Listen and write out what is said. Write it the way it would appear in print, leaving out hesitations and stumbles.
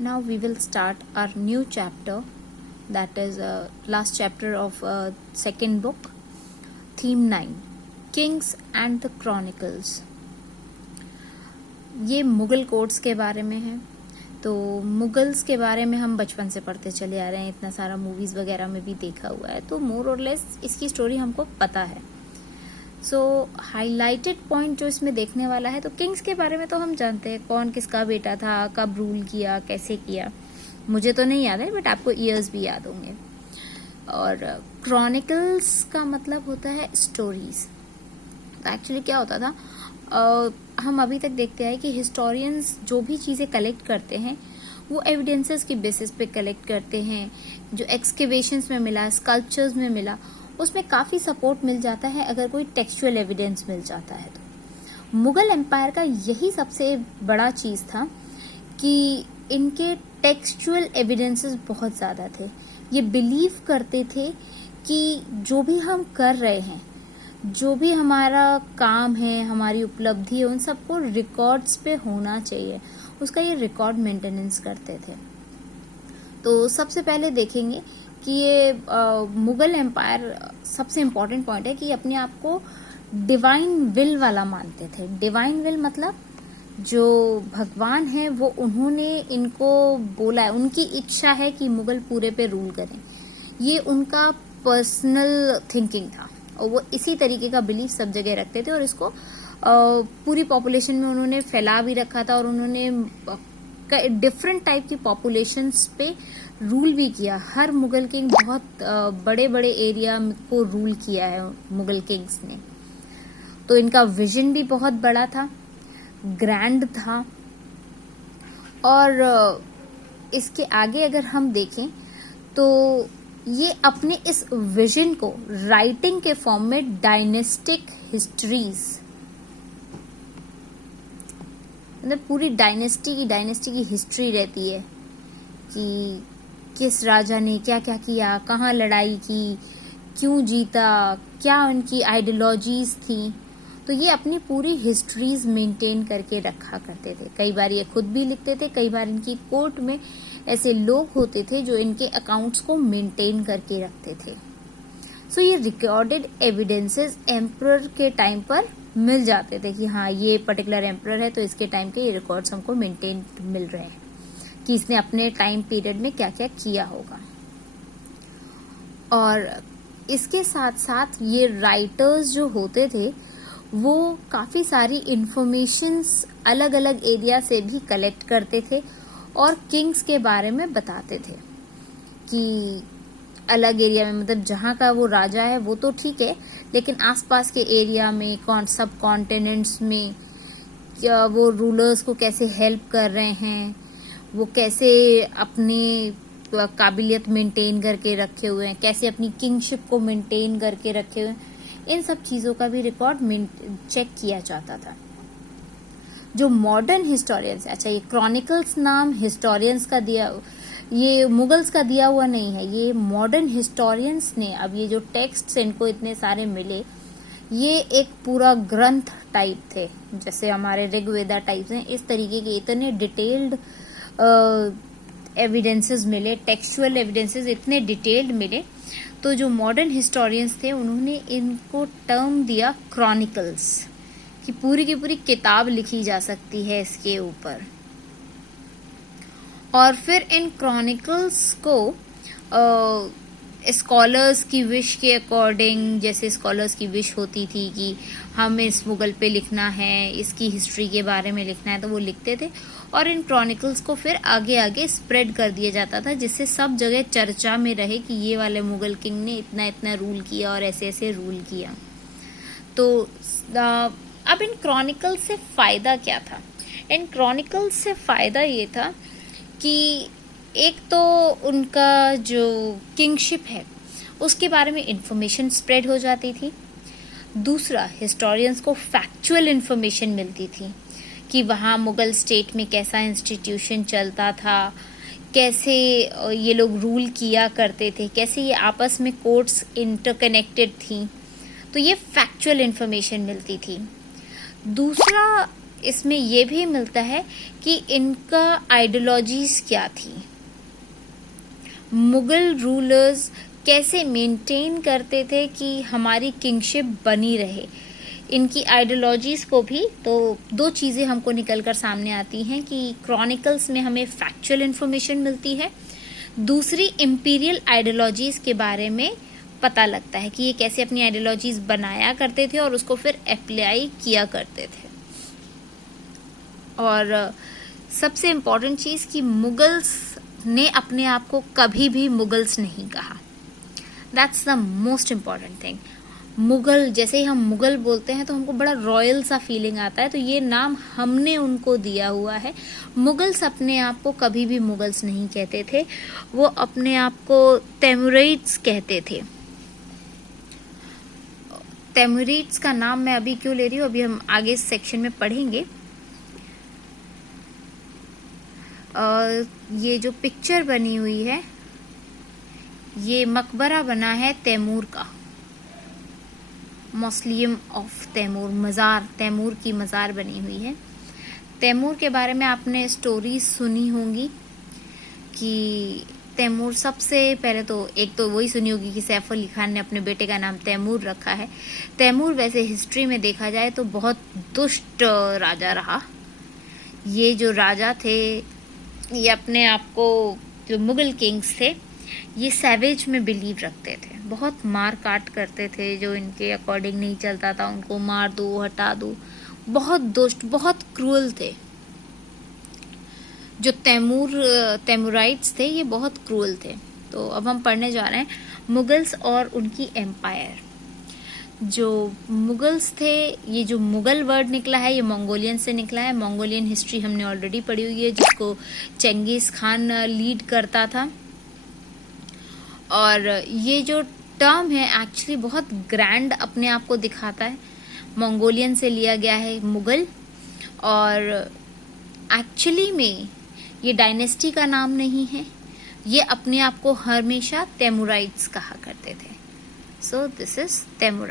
Now we will start our new chapter, that is last chapter of second book, theme 9, Kings and the Chronicles. ये Mughal courts के बारे में है। तो Mughals के बारे में हम बचपन से पढ़ते चले आ रहे हैं, इतना सारा मूवीज़ वगैरह में भी देखा हुआ है, तो मोर और लेस इसकी स्टोरी हमको पता है। सो हाईलाइटेड पॉइंट जो इसमें देखने वाला है, तो किंग्स के बारे में तो हम जानते हैं, कौन किसका बेटा था, कब रूल किया, कैसे किया, मुझे तो नहीं याद है बट आपको ईयर्स भी याद होंगे। और क्रॉनिकल्स का मतलब होता है स्टोरीज। तो एक्चुअली क्या होता था, हम अभी तक देखते हैं कि हिस्टोरियंस जो भी चीज़ें कलेक्ट करते हैं वो एविडेंसेस की बेसिस पे कलेक्ट करते हैं। जो एक्सकेवेशंस में मिला, स्कल्पचर्स में मिला, उसमें काफ़ी सपोर्ट मिल जाता है अगर कोई टेक्सचुअल एविडेंस मिल जाता है तो। मुग़ल एम्पायर का यही सबसे बड़ा चीज़ था कि इनके टेक्सचुअल एविडेंसेस बहुत ज़्यादा थे। ये बिलीव करते थे कि जो भी हम कर रहे हैं, जो भी हमारा काम है, हमारी उपलब्धि है, उन सबको रिकॉर्ड्स पे होना चाहिए, उसका ये रिकॉर्ड मेंटेनेंस करते थे। तो सबसे पहले देखेंगे कि ये मुग़ल एम्पायर, सबसे इम्पोर्टेंट पॉइंट है कि अपने आप को डिवाइन विल वाला मानते थे। डिवाइन विल मतलब जो भगवान है वो उन्होंने इनको बोला है, उनकी इच्छा है कि मुग़ल पूरे पे रूल करें। ये उनका पर्सनल थिंकिंग था और वो इसी तरीके का बिलीफ सब जगह रखते थे और इसको पूरी पॉपुलेशन में उन्होंने फैला भी रखा था और उन्होंने डिफरेंट टाइप की पॉपुलेशंस पे रूल भी किया। हर मुग़ल किंग बहुत बड़े बड़े एरिया को रूल किया है मुग़ल किंग्स ने। तो इनका विजन भी बहुत बड़ा था, ग्रैंड था। और इसके आगे अगर हम देखें तो ये अपने इस विजन को राइटिंग के फॉर्म में डायनेस्टिक हिस्ट्रीज, मतलब पूरी डायनेस्टी की हिस्ट्री रहती है कि किस राजा ने क्या क्या किया, कहाँ लड़ाई की, क्यों जीता, क्या उनकी आइडियोलॉजीज थी। तो ये अपनी पूरी हिस्ट्रीज मेंटेन करके रखा करते थे। कई बार ये खुद भी लिखते थे, कई बार इनकी कोर्ट में ऐसे लोग होते थे जो इनके अकाउंट्स को मेंटेन करके रखते थे। सो ये रिकॉर्डेड एविडेंसेस एम्परर के टाइम पर मिल जाते थे कि हाँ ये पर्टिकुलर एम्परर है तो इसके टाइम के ये रिकॉर्ड्स हमको मेंटेन मिल रहे हैं कि इसने अपने टाइम पीरियड में क्या क्या किया होगा। और इसके साथ साथ ये राइटर्स जो होते थे वो काफ़ी सारी इंफॉर्मेशंस अलग अलग एरिया से भी कलेक्ट करते थे और किंग्स के बारे में बताते थे कि अलग एरिया में, मतलब जहाँ का वो राजा है वो तो ठीक है, लेकिन आसपास के एरिया में सब कॉन्टिनेंट्स में क्या वो रूलर्स को कैसे हेल्प कर रहे हैं, वो कैसे अपनी काबिलियत मेंटेन करके रखे हुए हैं, कैसे अपनी किंगशिप को मेंटेन करके रखे हुए हैं, इन सब चीज़ों का भी रिकॉर्ड चेक किया जाता था। जो मॉडर्न हिस्टोरियंस, अच्छा ये क्रॉनिकल्स नाम हिस्टोरियंस का दिया, ये मुगल्स का दिया हुआ नहीं है, ये मॉडर्न हिस्टोरियंस ने, अब ये जो टेक्स्ट्स इनको इतने सारे मिले, ये एक पूरा ग्रंथ टाइप थे, जैसे हमारे ऋग्वेदा टाइप हैं, इस तरीके के इतने डिटेल्ड एविडेंसेस मिले, टेक्सचुअल एविडेंसेस इतने डिटेल्ड मिले। तो जो मॉडर्न हिस्टोरियंस थे उन्होंने इनको टर्म दिया क्रॉनिकल्स, कि पूरी की पूरी किताब लिखी जा सकती है इसके ऊपर। और फिर इन क्रॉनिकल्स को स्कॉलर्स की विश के अकॉर्डिंग, जैसे स्कॉलर्स की विश होती थी कि हमें इस मुग़ल पे लिखना है, इसकी हिस्ट्री के बारे में लिखना है, तो वो लिखते थे और इन क्रॉनिकल्स को फिर आगे आगे स्प्रेड कर दिया जाता था, जिससे सब जगह चर्चा में रहे कि ये वाले मुग़ल किंग ने इतना इतना रूल किया और ऐसे ऐसे रूल किया। तो अब इन क्रॉनिकल्स से फ़ायदा क्या था? इन क्रॉनिकल्स से फ़ायदा ये था कि एक तो उनका जो किंगशिप है उसके बारे में इंफॉर्मेशन स्प्रेड हो जाती थी। दूसरा, हिस्टोरियंस को फैक्चुअल इंफॉर्मेशन मिलती थी कि वहाँ मुग़ल स्टेट में कैसा इंस्टीट्यूशन चलता था, कैसे ये लोग रूल किया करते थे, कैसे ये आपस में कोर्ट्स इंटरकनेक्टेड थी। तो ये फैक्चुअल इंफॉर्मेशन मिलती थी। दूसरा, इसमें ये भी मिलता है कि इनका आइडियोलॉजीज क्या थी, मुगल रूलर्स कैसे मेंटेन करते थे कि हमारी किंगशिप बनी रहे। इनकी आइडियोलॉजीज को भी, तो दो चीज़ें हमको निकल कर सामने आती हैं कि क्रॉनिकल्स में हमें फैक्चुअल इन्फॉर्मेशन मिलती है, दूसरी इंपीरियल आइडियोलॉजीज के बारे में पता लगता है कि ये कैसे अपनी आइडियोलॉजीज बनाया करते थे और उसको फिर अप्लाई किया करते थे। और सबसे इम्पॉर्टेंट चीज़ कि मुगल्स ने अपने आप को कभी भी मुगल्स नहीं कहा। That's the most important thing. Mughal, जैसे ही हम मुगल बोलते हैं तो हमको बड़ा रॉयल सा फीलिंग आता है, तो ये नाम हमने उनको दिया हुआ है। मुगल्स अपने आप को कभी भी मुगल्स नहीं कहते थे, वो अपने आप को तैमूरिड्स कहते थे। तैमूरिड्स का नाम मैं अभी क्यों ले रही हूँ, अभी हम आगे इस सेक्शन में पढ़ेंगे। ये जो पिक्चर बनी हुई है, ये मकबरा बना है तैमूर का, मौसोलियम ऑफ तैमूर, मज़ार, तैमूर की मज़ार बनी हुई है। तैमूर के बारे में आपने स्टोरीज सुनी होंगी कि तैमूर सबसे पहले तो एक तो वही सुनी होगी कि सैफ अली खान ने अपने बेटे का नाम तैमूर रखा है। तैमूर वैसे हिस्ट्री में देखा जाए तो बहुत दुष्ट राजा रहा। ये जो राजा थे, ये अपने आप को, जो मुगल किंग्स थे, ये सैवेज में बिलीव रखते थे, बहुत मार काट करते थे, जो इनके अकॉर्डिंग नहीं चलता था उनको मार दो, हटा दो, बहुत दुष्ट, बहुत क्रूअल थे। जो तैमूराइड्स थे ये बहुत क्रूअल थे। तो अब हम पढ़ने जा रहे हैं मुगल्स और उनकी एम्पायर। जो मुगल्स थे, ये जो मुगल वर्ड निकला है ये मंगोलियन से निकला है। मंगोलियन हिस्ट्री हमने ऑलरेडी पढ़ी हुई है, जिसको चंगेज खान लीड करता था। और ये जो टर्म है एक्चुअली बहुत ग्रैंड अपने आप को दिखाता है। मंगोलियन से लिया गया है मुगल, और एक्चुअली में ये डायनेस्टी का नाम नहीं है, ये अपने आप को हमेशा तैमूराइड्स कहा करते थे। So this is तैमूराइड।